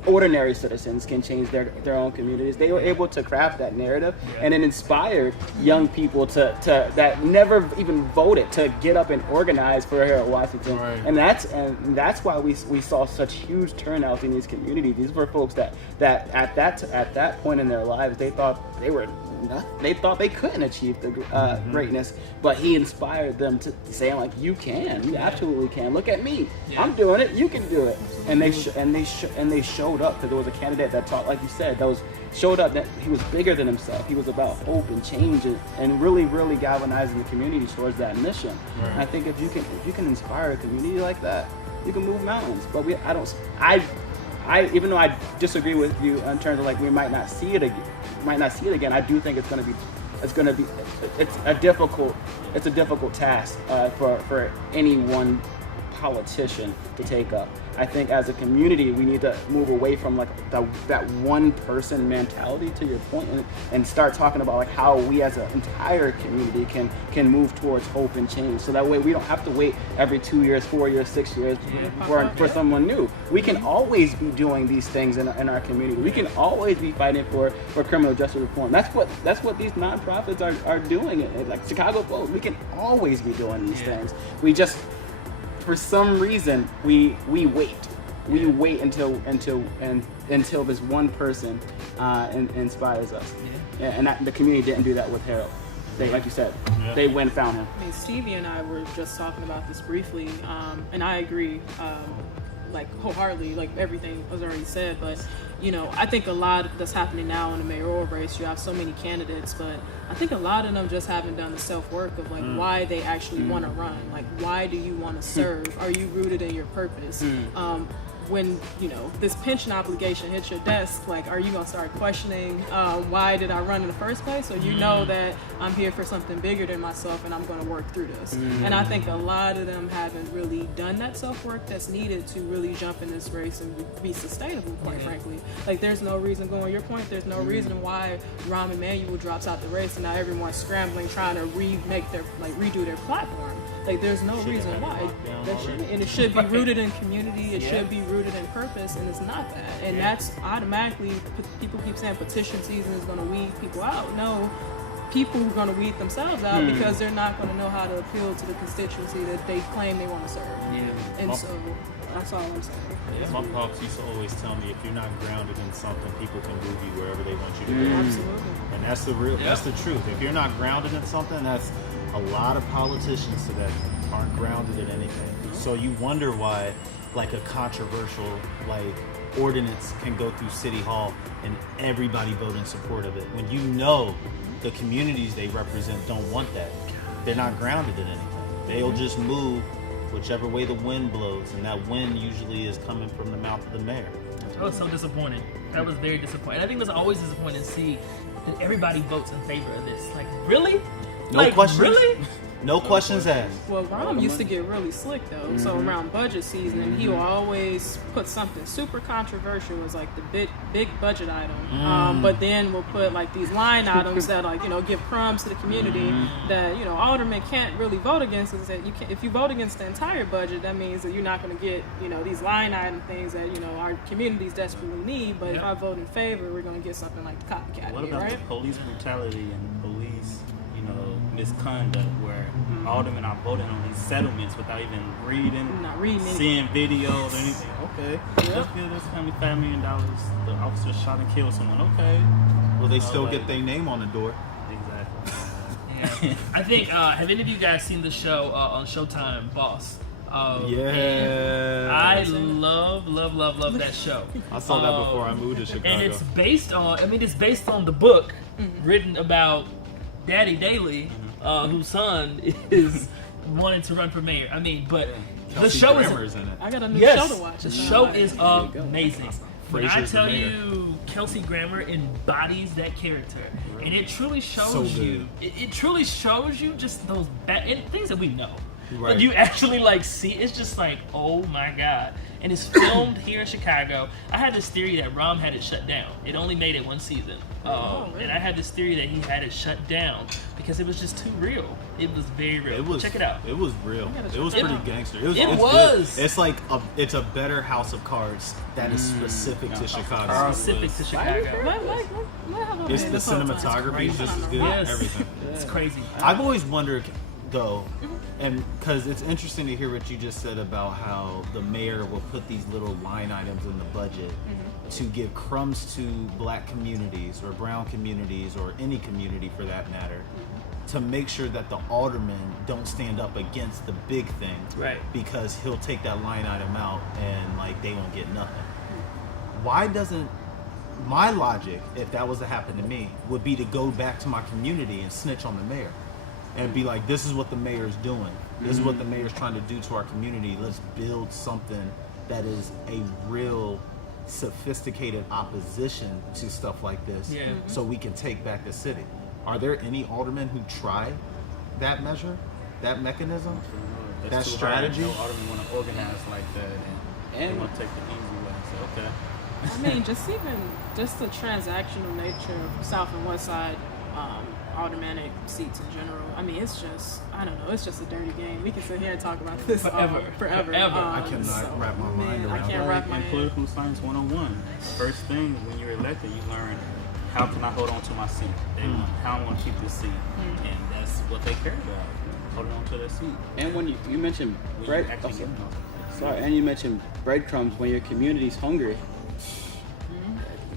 ordinary citizens can change their own communities. They were able to craft that narrative, and it inspired young people to that never even voted to get up and organize for Harold Washington. Right. And that's why we saw such huge turnouts in these communities. These were folks that at that point in their lives they thought they couldn't achieve the greatness, but he inspired them to say, like, you absolutely can. Look at me, I'm doing it. You can do it. And they showed up, because there was a candidate that taught, like you said, showed up that he was bigger than himself. He was about hope and change and really, really galvanizing the community towards that mission. Right. And I think if you can inspire a community like that, you can move mountains. But I even though I disagree with you in terms of we might not see it again, I do think it's going to be it's going to be, it's a difficult task for any one politician to take up. I think as a community, we need to move away from like that one person mentality, to your point, and start talking about like how we as an entire community can move towards hope and change. So that way we don't have to wait every 2 years, 4 years, 6 years for someone new. We can always be doing these things in our community. We can always be fighting for criminal justice reform. That's what these nonprofits are doing. Like Chicago Vote, we can always be doing these things. We just, for some reason, we wait. We wait until this one person inspires us. And the community didn't do that with Harold. They, like you said, they went and found him. I mean, Stevie and I were just talking about this briefly, and I agree, like wholeheartedly, like everything was already said. But I think a lot that's happening now in the mayoral race. You have so many candidates, but I think a lot of them just haven't done the self-work of like why they actually want to run. Like, why do you want to serve? Are you rooted in your purpose? When this pension obligation hits your desk, like, are you gonna start questioning why did I run in the first place? Or you know that I'm here for something bigger than myself and I'm gonna work through this. And I think a lot of them haven't really done that self-work that's needed to really jump in this race and be sustainable, quite frankly. Like, there's no reason, going your point, there's no reason why Rahm Emanuel drops out the race and now everyone's scrambling trying to redo their platform. Like, there's no reason why. And it should be rooted in community. It should be rooted in purpose, and it's not that. And that's automatically, people keep saying petition season is going to weed people out. No, people are going to weed themselves out because they're not going to know how to appeal to the constituency that they claim they want to serve. And so that's all I'm saying. My pops used to always tell me, if you're not grounded in something, people can move you wherever they want you to go. Absolutely. And that's the real, that's the truth. If you're not grounded in something, that's a lot of politicians today aren't grounded in anything. So you wonder why, like, a controversial ordinance can go through City Hall and everybody vote in support of it, when the communities they represent don't want that. They're not grounded in anything. They'll just move whichever way the wind blows, and that wind usually is coming from the mouth of the mayor. That was so disappointing. That was very disappointing. I think it was always disappointing to see that everybody votes in favor of this. Like, really? No questions. Really? No questions asked. Well, Rahm used to get really slick though. So around budget season, he will always put something super controversial as like the big budget item. But then we'll put like these line items that give crumbs to the community that aldermen can't really vote against. Is that if you vote against the entire budget, that means that you're not going to get these line item things that our communities desperately need. But if I vote in favor, we're going to get something like the copycat. What here, about right? the police brutality and police misconduct where aldermen are voting on these settlements without even reading, seeing videos or anything? Okay, let's give this family $5 million. The officer shot and killed someone. Okay. Well, they still get their name on the door. Exactly. I think, have any of you guys seen the show on Showtime, Boss? I love that show. I saw that before I moved to Chicago. And it's based on the book written about Daddy Daley, whose son is wanting to run for mayor. But the show is in it. I got a new show to watch. The show is amazing. When I Frasier's the tell mayor. you, Kelsey Grammer embodies that character, and it truly shows you. It truly shows you just those bad things that we know. Right. And you actually see, it's just like, oh my God. And it's filmed here in Chicago. I had this theory that Rahm had it shut down. It only made it one season. Really? And I had this theory that he had it shut down because it was just too real. It was very real. Check it out. It was real. It was pretty gangster. It was. It's like it's a better House of Cards that is specific to Chicago. Specific to Chicago. It's the cinematography is just as good. Yes. Everything. It's crazy. I've always wondered, though, and because it's interesting to hear what you just said about how the mayor will put these little line items in the budget to give crumbs to black communities or brown communities or any community for that matter, to make sure that the aldermen don't stand up against the big things, Right. because he'll take that line item out and they won't get nothing. Why doesn't my logic, if that was to happen to me, would be to go back to my community and snitch on the mayor and be like, this is what the mayor's doing. This is what the mayor's trying to do to our community. Let's build something that is a real sophisticated opposition to stuff like this, so we can take back the city. Are there any aldermen who try that measure, that mechanism, that strategy? No aldermen want to organize like that, and they want to take the easy way. So, okay. I mean, just the transactional nature of South and West Side aldermanic seats in general. I mean, it's just, I don't know, it's just a dirty game. We can sit here and talk about this forever. I cannot wrap my mind around it. I can't wrap my in political science 101. First thing when you're elected, you learn how can I hold on to my seat? How I'm going to keep this seat, and that's what they care about, holding on to their seat. And when you mentioned bread, and you mentioned breadcrumbs when your community's hungry.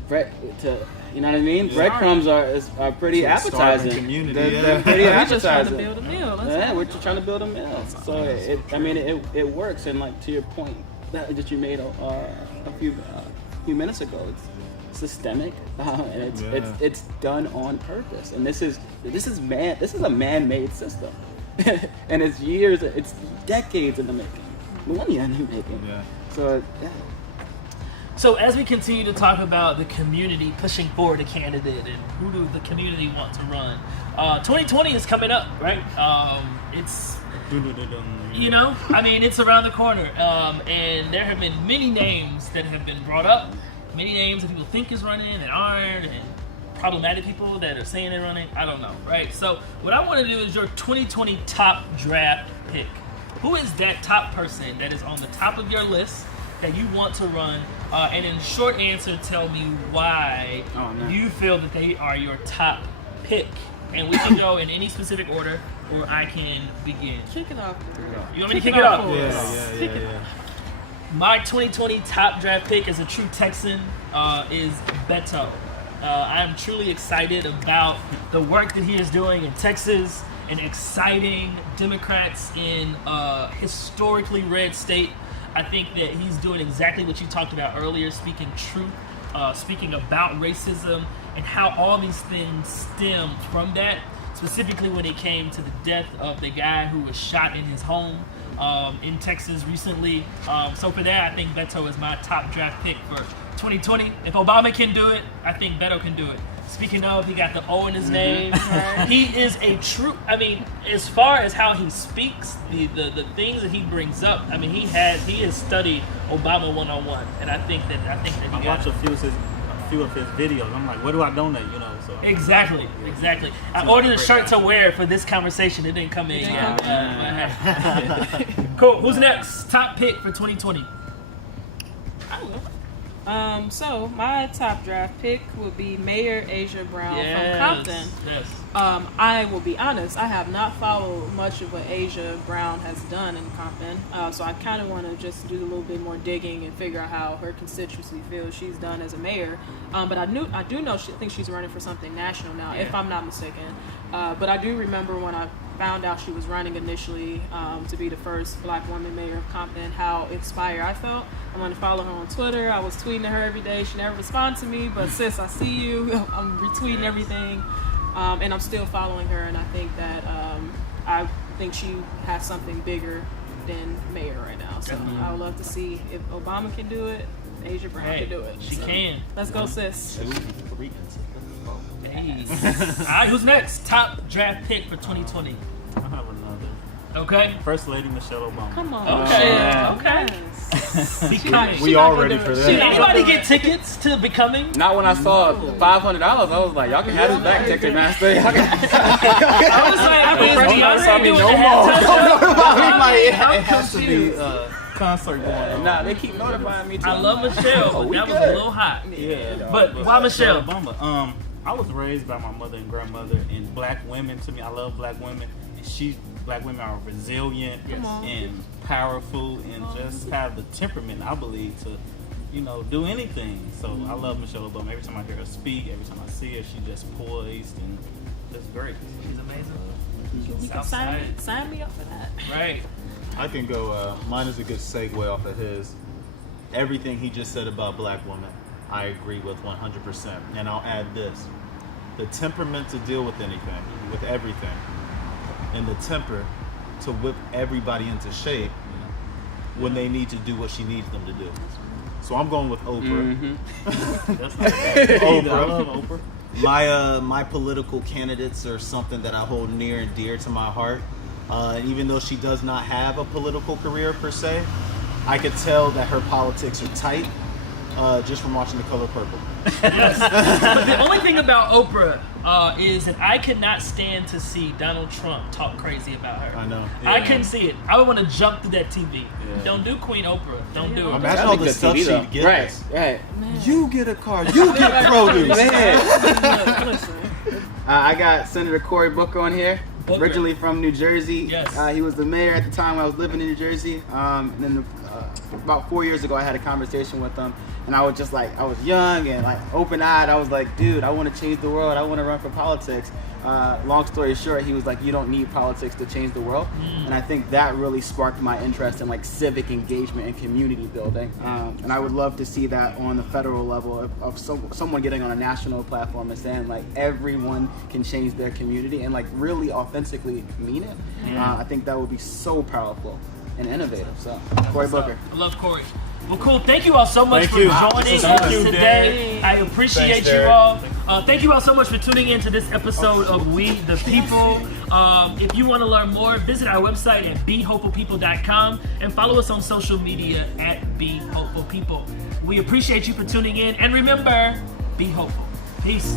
You know what I mean? Yeah. Breadcrumbs are pretty appetizing. Community, They're pretty We're just trying to appetizing. build a meal. We're just trying to build a meal. So it works. And like to your point that you made a few minutes ago, it's systemic and it's done on purpose. And this is a man-made system, and it's decades in the making, millennia in the making. Yeah. So yeah. So as we continue to talk about the community pushing forward a candidate and who do the community want to run, 2020 is coming up, right? It's, you know, I mean, it's around the corner, and there have been many names that have been brought up, many names that people think is running that aren't, and problematic people that are saying they're running. I don't know, right? So what I want to do is your 2020 top draft pick. Who is that top person that is on the top of your list that you want to run? And in short answer, tell me why you feel that they are your top pick. And we can go in any specific order, or I can begin. Kick it off. You want me to kick it off? Yeah. My 2020 top draft pick as a true Texan is Beto. I'm truly excited about the work that he is doing in Texas and exciting Democrats in a historically red state. I think that he's doing exactly what you talked about earlier, speaking truth, speaking about racism, and how all these things stem from that, specifically when it came to the death of the guy who was shot in his home in Texas recently. So for that, I think Beto is my top draft pick for 2020. If Obama can do it, I think Beto can do it. Speaking of, he got the O in his name. He is a true, I mean, as far as how he speaks, the things that he brings up, I mean, he has studied Obama one-on-one, and I think that he I watched a few of his videos. I'm like, where do I donate? You know, so Exactly. I ordered a shirt to wear for this conversation. It didn't come in yet. Cool. Who's next? Top pick for 2020. I will. So my top draft pick would be Mayor Asia Brown from Compton. Yes. I will be honest, I have not followed much of what Asia Brown has done in Compton, so I kind of want to just do a little bit more digging and figure out how her constituency feels she's done as a mayor. But I do know I think she's running for something national now, if I'm not mistaken. But I do remember when I found out she was running initially to be the first black woman mayor of Compton, how inspired I felt. I'm going to follow her on Twitter. I was tweeting to her every day. She never responded to me, but sis, I see you. I'm retweeting everything. And I'm still following her, and I think that I think she has something bigger than mayor right now. So I would love to see if Obama can do it, Asia Brown can do it. She so, can. Let's go, sis. Hey. All right, who's next? Top draft pick for 2020. I have another. Okay. First Lady Michelle Obama. Come on. Okay. Yes. Becoming. We all ready for that. Did anybody get tickets to Becoming? Not when I saw $500. I was like, y'all can have this back, Ticketmaster. Y'all can I was like, I mean, Beyonce doing no the more. halftime show. It has to be Concert going on. Nah, they keep notifying me too. I love Michelle, but that was a little hot. Yeah. But why Michelle? Obama. I was raised by my mother and grandmother, and black women, to me, I love black women. And black women are resilient and powerful and just have the temperament, I believe, to, do anything. So I love Michelle Obama. Every time I hear her speak, every time I see her, she's just poised and just great. She's amazing. You can sign me up for that. Right. I can go. Mine is a good segue off of his. Everything he just said about black women, I agree with 100%. And I'll add this: the temperament to deal with anything, with everything, and the temper to whip everybody into shape when they need to do what she needs them to do. So I'm going with Oprah. That's not bad. I love Oprah. My political candidates are something that I hold near and dear to my heart. Even though she does not have a political career per se, I could tell that her politics are tight just from watching The Color Purple. Yes. But the only thing about Oprah is that I could not stand to see Donald Trump talk crazy about her. I know. I couldn't see it. I would want to jump through that TV. Yeah. Don't do Queen Oprah. Don't do it. Imagine all the stuff she'd get us. Right. You get a car. You get produce. Man. I got Senator Cory Booker on here. Booker. Originally from New Jersey. Yes. He was the mayor at the time when I was living in New Jersey. And then about 4 years ago, I had a conversation with him. And I was just like, I was young and like open-eyed. I was like, dude, I want to change the world. I want to run for politics. Long story short, he was like, you don't need politics to change the world. And I think that really sparked my interest in like civic engagement and community building. And I would love to see that on the federal level of someone getting on a national platform and saying like everyone can change their community and like really authentically mean it. I think that would be so powerful and innovative. So, Cory Booker. I love Cory. Well, cool. Thank you all so much for joining Thank us you, today. I appreciate Thanks, you Derek. all. Thank you all so much for tuning in to this episode of We the People. If you want to learn more, visit our website at BeHopefulPeople.com and follow us on social media at BeHopefulPeople. We appreciate you for tuning in, and remember, be hopeful. Peace.